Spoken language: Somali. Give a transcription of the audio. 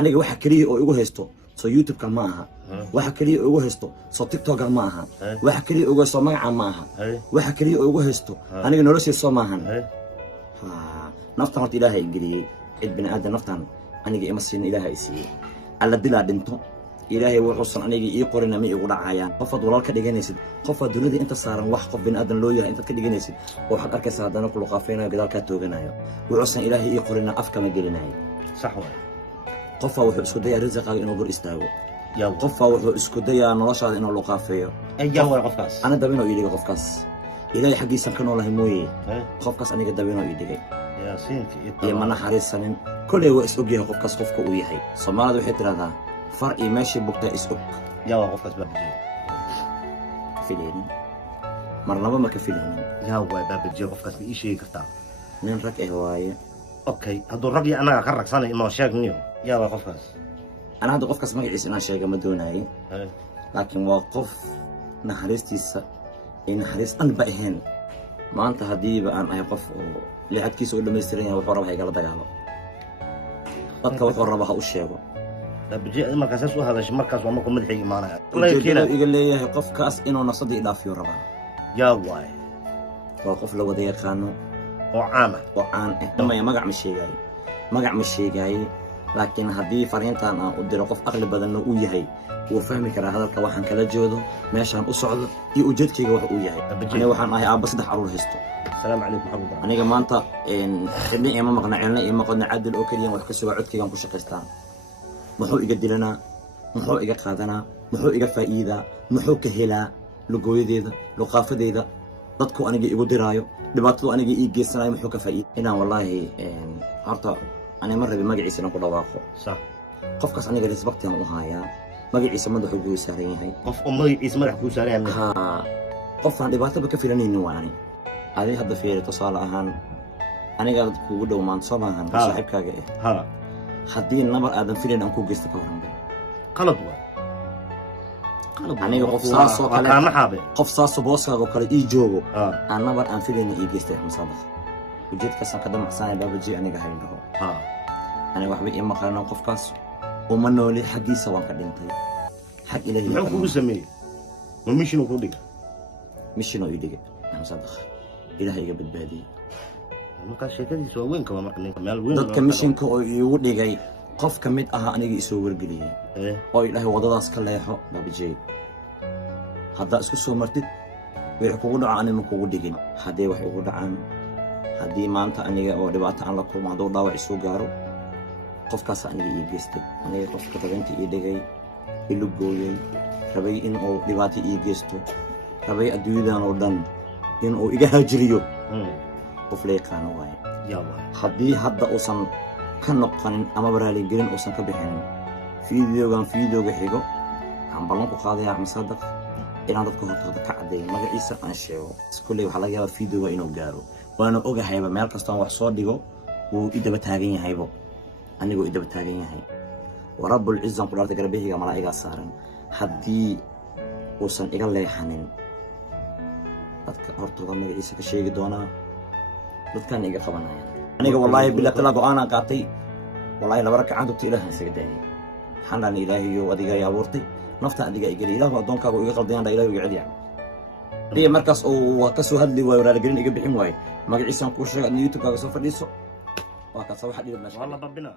aniga waxa kaliya oo igu haysto soo YouTube-ka ma aha waxa kaliya oo igu haysto soo TikTok-ka ma aha waxa kaliya oo igu soo magaca ma aha waxa kaliya oo igu haysto aniga noloshay soo maahan naftan horta ilaahay geliyay cid bini aadan naftan aniga ima siin ilaahay siiyay alla dilaa dhinto ilaahay wuxuu aniga ii qorina ma igu dhacayaan qofad walaal ka dhiganaysid qofad dunida inta saaran wax qof bini aadan loo yahay inta ka dhiganaysid oo waxaad arkaysaa hadana ku luqaafeynayo gadaal ka tooganayo wuxuu ilaahay ii qorina afka ma gelinayo sax waa qofaa wuxuu isku dayaa risaqaaga inuu hor istaago qofaa wuxuu isku dayaa noloshaada inuu luqaafeeyo yaa qofkaas ana dabino ii dhigay qofkaas ilaahay xaqiisa ka noolahay mooyee qofkaas aniga dabino ii dhigay iyo mana xariisanin kulay waa is ogyahay qofkaas qofka uu yahay Soomaalida waxay tiraahdaa far iyo meeshii bugtaa is og yaa qofkaas baabajiyo fileen marnaba ma ka fileen yaa waa baabajiyo qofkaas ii sheegi kartaa nin rag ah waaye okay hadduu rag iyo anaga ka ragsanay inoo sheegniyo yaa qofkaas ana hadda qofkaas magaciisa inaan sheega ma doonayo laakiin waa qof naxariistiisa in naxariis aan ba ahayn maanta hadiiba aan ahay qof oo lacagtiisa u dhameystiran yahay wuxuu rabaa igala dagaalo dadka wuxuu rabaa ha u sheego baabajiyo markaas u hadashay markaas waa markuu madaxii imaanaya ujeedada iga leeyahay qofkaas inuu nafsada i dhaafiyo rabaa yaa waay waa qof la wada yaqaano oo caan ah magac ma sheegaaye laakiin haddii fariintan aan u diro qof aqli badanna uu yahay wuu fahmi karaa hadalka waxaan kala jeedo meeshaan u socdo iyo ujeedkayga wax uu yahay aniga waxaan ahay aabba 3 caruur haysto السلام عليكم ورحمة الله aniga maanta xidhna ima maqna cilna ima qodna cadil oo kaliya wax ka soo codkaygan ku shaqeystaan muxuu iga dilanaa muxuu iga qaadanaa muxuu iga faa'iidaa muxuu ka helaa lugooyadeeda luqaafadeeda dadku aniga igu diraayo dhibaatadu aniga ii geysanayo muxuu ka faa'iidaa inaan wallahi horta أنا مرة بمجلس أنا كل واقع صح قف كاس أنا جالس وقتي أنا وهايا مجلس ما دخل جوي سارين هاي قف مجلس ما دخل سارين ها قف عندي بعتبر كفيلاني إنه يعني هذه هذا في اتصال أهان أنا قاعد كوجود ومان صباح أهان صاحب كاجي ها حدين نبر آدم فيلان أنكو جست كورن بي قلب أنا قف صاص وكلا قف صاص بوسا وكلا يجوجو أنا نبر أن فيلان يجست مصابخ وجيت كاس قدم حساني بابجي أنا قاعد له أنا واحد إما قرنا نقف كاس ومنه لي حقي سواء كدينتي حق إلهي ما هو بسميه ومشينو كوديك مشينو يديك نعم صدق إلهي قبل بهدي ما كان شيء كذي سوى وين كمان مال وين ضد كمشين كو يودي جاي قف كميت أها أنا يسوي ورقلي أو إلهي وضاس كله يحو بابجي هذا اسكو مرتد ويحكوا عن المكودين هذا وحكوا عن haddii maanta aniga oo dhibaato aan la kulmo haduu dhaawac soo gaaro qofkaas aniga ii geystay aniga qofka dabeenta ii dhigay ilu gooyay rabay in uu dhibaato ii geysto rabay adduunyadan oo dhan in uu iga haajiriyo qof la yaqaan waay haddii hadda uusan ka noqonin ama baraali gelin uusan ka bixin fiidiyooga xigo aan ballan ku qaadayaa masadaq inaan dadka hortooda ka cadeeyo magaciisa aan sheego iskuulay waxa laga yaabaa fiidiyooga inuu gaaro وانا اوغاهayba meel kasto wax soo dhigo uu idaba taagan yahaybo anigu idaba taagan yahay warabbul izzan qudarta garbihiga malaa'iga saaran hadii uusan iga leexanin dadka hortooda magaciisa ka sheegi doona dadkan iga qabanayaan aniga wallahi bilaa kala go'aan qaatay wallahi laba rakac aad ilaahay isaga daayay xanan ilaahiyo adiga yaa abuurtay nafta adiga igeli ilaahu adoonkaagu iga qaldayan ilaahu iga celiya دي مركز أو كسو هدلي ولا رجلين يجيب حمواي ما قعيسان كوشة يوتيوب كاسو فديسو وكاسو واحد يقول والله ربنا